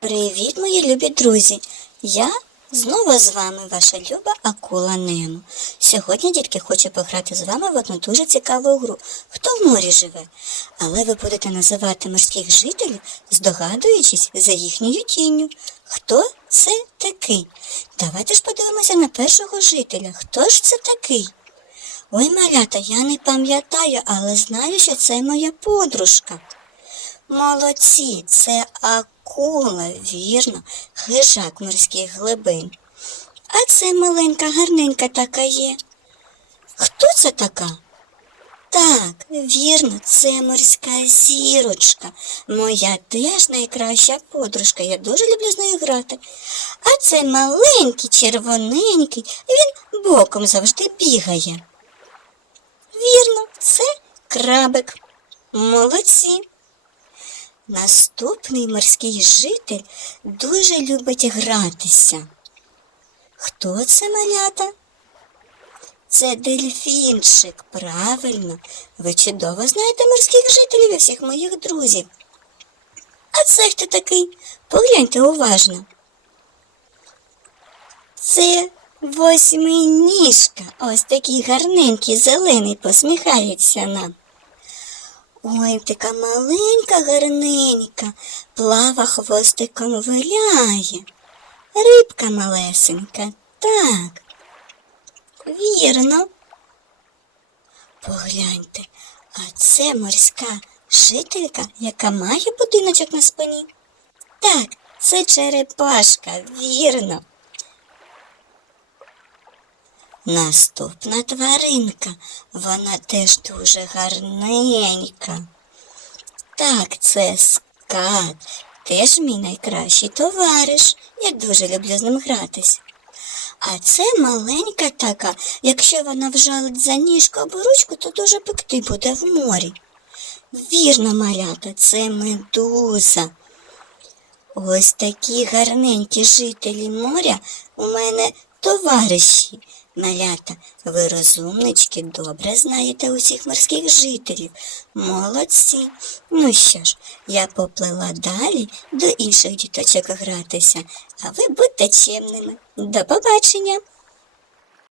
Привіт, мої любі друзі! Я знову з вами, ваша люба Акула Немо. Сьогодні тільки хочу пограти з вами в одну дуже цікаву гру. Хто в морі живе? Але ви будете називати морських жителів, здогадуючись за їхньою тінню. Хто це такий? Давайте ж подивимося на першого жителя. Хто ж це такий? Ой, малята, я не пам'ятаю, але знаю, що це моя подружка. Молодці, це акула, вірно, хижак морських глибин. А це маленька гарненька така є. Хто це така? Так, вірно, це морська зірочка. Моя теж найкраща подружка. Я дуже люблю з нею грати. А це маленький, червоненький, він боком завжди бігає. Вірно, це крабик. Молодці. Наступний морський житель дуже любить гратися. Хто це малята? Це дельфінчик, правильно. Ви чудово знаєте морських жителів і всіх моїх друзів. А це хто такий? Погляньте уважно. Це восьминіжка. Ось такий гарненький, зелений, посміхається нам. Ой, така маленька гарненька, плава хвостиком виляє. Рибка малесенька, так. Вірно. Погляньте, а це морська жителька, яка має будиночок на спині. Так, це черепашка, вірно. Наступна тваринка, вона теж дуже гарненька. Так, це скат, теж мій найкращий товариш. Я дуже люблю з ним гратись. А це маленька така, якщо вона вжалить за ніжку або ручку, то дуже пекти буде в морі. Вірно, малята, це медуза. Ось такі гарненькі жителі моря у мене товариші. Малята, ви розумнички, добре знаєте усіх морських жителів. Молодці. Ну що ж, я поплила далі до інших діточок гратися, а ви будьте чемними. До побачення!